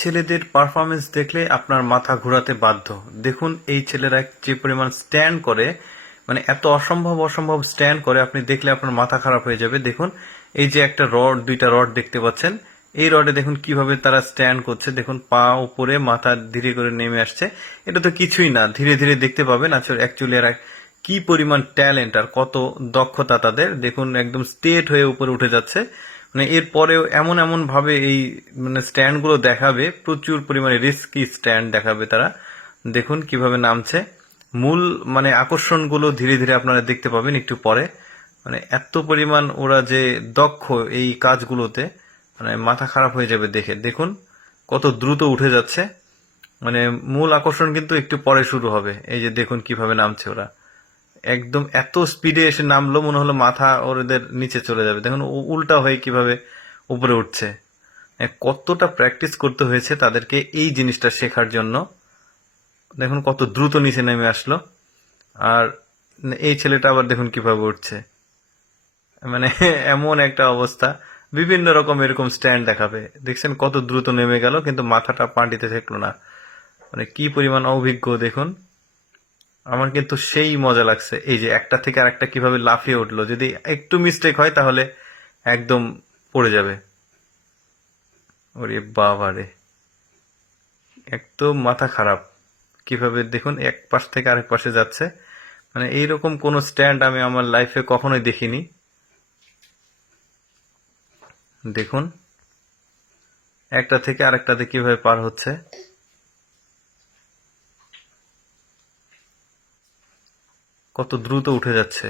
ছেলেদের পারফরমেন্স দেখলে আপনার মাথা ঘোরাতে বাধ্য। দেখুন এই ছেলেরা যে পরিমাণ স্ট্যান্ড করে, মানে এত অসম্ভব অসম্ভব স্ট্যান্ড করে, আপনি দেখলে আপনার মাথা খারাপ হয়ে যাবে। দেখুন এই যে একটা রড, দুইটা রড দেখতে পাচ্ছেন, এই রডে দেখুন কিভাবে তারা স্ট্যান্ড করছে। দেখুন পা উপরে, মাথা ধীরে করে নেমে আসছে। এটা তো কিছুই না, ধীরে ধীরে দেখতে পাবেন। আচ্ছা অ্যাকচুয়ালি এরা কি পরিমাণ ট্যালেন্ট আর কত দক্ষতা তাদের। দেখুন একদম স্ট্রেট হয়ে উপরে উঠে যাচ্ছে। মানে এরপরেও এমন এমন ভাবে এই মানে স্ট্যান্ড গুলো দেখাবে, প্রচুর পরিমাণে রিস্কি স্ট্যান্ড দেখাবে তারা। দেখুন কিভাবে নামছে। মূল মানে আকর্ষণগুলো ধীরে ধীরে আপনারা দেখতে পাবেন একটু পরে। মানে এত পরিমাণ ওরা যে দক্ষ এই কাজগুলোতে, মানে মাথা খারাপ হয়ে যাবে দেখে। দেখুন কত দ্রুত উঠে যাচ্ছে। মানে মূল আকর্ষণ কিন্তু একটু পরে শুরু হবে। এই যে দেখুন কিভাবে নামছে ওরা, একদম এত স্পিডে এসে নামলো, মনে হলো মাথা ওদের নিচে চলে যাবে। দেখুন উল্টা হয়ে কিভাবে উপরে উঠছে। কতটা প্র্যাকটিস করতে হয়েছে তাদেরকে এই জিনিসটা শেখার জন্য। দেখুন কত দ্রুত নিচে নেমে আসলো। আর এই ছেলেটা আবার দেখুন কিভাবে উঠছে। মানে এমন একটা অবস্থা, বিভিন্ন রকম এরকম স্ট্যান্ড দেখাবে। দেখছেন কত দ্রুত নেমে গেল, কিন্তু মাথাটা পানিতে ঠেকলো না। মানে কি পরিমাণ অভিজ্ঞ দেখুন। আমার কিন্তু সেই মজা লাগছে। এই যে একটা থেকে আরেকটা কিভাবে লাফিয়ে উঠলো, যদি একটু মিস্টেক হয় তাহলে একদম পড়ে যাবে। ওরে বাবা রে, একদম মাথা খারাপ। কিভাবে দেখুন এক পাশ থেকে আরেক পাশে যাচ্ছে। মানে এইরকম কোন স্ট্যান্ড আমি আমার লাইফে কখনোই দেখিনি। দেখুন একটা থেকে আরেকটাতে কিভাবে পার হচ্ছে। কত দ্রুত উঠে যাচ্ছে।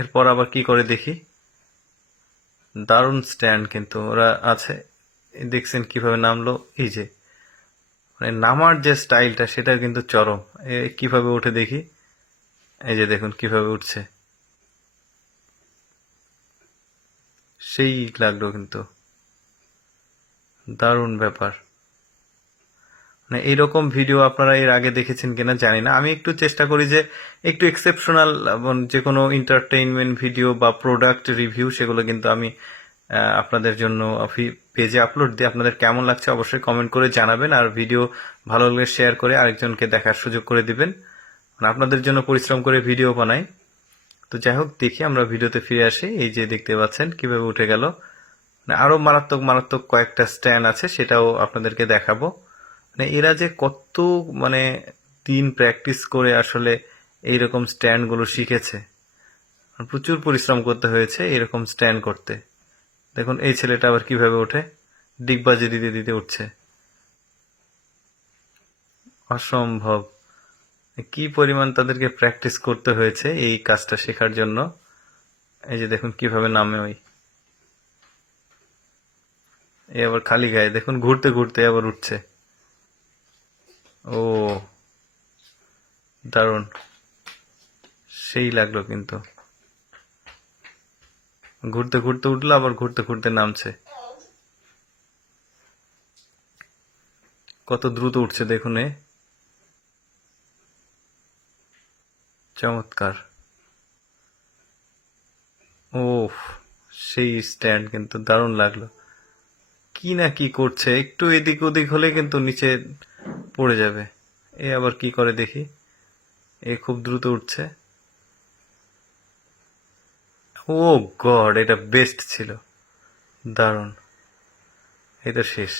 এরপর আবার কি করে দেখি। দারুণ স্ট্যান্ড কিন্তু ওরা আছে। দেখছেন কিভাবে নামলো। এই যে মানে নামার যে স্টাইলটা, সেটা কিন্তু চরম। কিভাবে উঠে দেখি। এই যে দেখুন কিভাবে উঠছে, সেই লাগলো কিন্তু। দারুণ ব্যাপার। মানে এইরকম ভিডিও আপনারা এর আগে দেখেছেন কিনা জানি না। আমি একটু চেষ্টা করি যে একটু এক্সেপশনাল যে কোনো এন্টারটেইনমেন্ট ভিডিও বা প্রোডাক্ট রিভিউ, সেগুলো কিন্তু আমি আপনাদের জন্য পেজে আপলোড দিই। আপনাদের কেমন লাগছে অবশ্যই কমেন্ট করে জানাবেন। আর ভিডিও ভালো লাগলে শেয়ার করে আরেকজনকে দেখার সুযোগ করে দিবেন। মানে আপনাদের জন্য পরিশ্রম করে ভিডিও বানাই। তো যাই হোক, দেখি আমরা ভিডিওতে ফিরে আসি। এই যে দেখতে পাচ্ছেন কিভাবে উঠে গেল। মানে আরো মারাত্মক মারাত্মক কয়েকটা স্ট্যান্ড আছে, সেটাও আপনাদেরকে দেখাবো। মানে এরা যে কত মানে দিন প্র্যাকটিস করে আসলে এইরকম স্ট্যান্ড গুলো শিখেছে। প্রচুর পরিশ্রম করতে হয়েছে এরকম স্ট্যান্ড করতে। দেখুন এই ছেলেটা আবার কিভাবে ওঠে, ডিগবাজি দিতে দিতে উঠছে। অসম্ভব। কি পরিমাণ তাদেরকে প্র্যাকটিস করতে হয়েছে এই কাজটা শেখার জন্য। এই যে দেখুন কিভাবে নামে ওই। এই আবার খালি গায়ে দেখুন ঘুরতে ঘুরতে আবার উঠছে। ও দারুণ, সেই লাগলো কিন্তু। ঘুরতে ঘুরতে উঠলো, আবার ঘুরতে ঘুরতে নামছে। কত দ্রুত উঠছে দেখুন। চমৎকার। ওফ, সেই স্ট্যান্ড কিন্তু দারুণ লাগলো। কি না কি করছে, একটু এদিক ওদিক হলে কিন্তু নিচে পড়ে যাবে। এ আবার কি করে দেখি। এ খুব দ্রুত উঠছে। ও গড, এটা বেস্ট ছিল। দারুণ। এটা শেষ।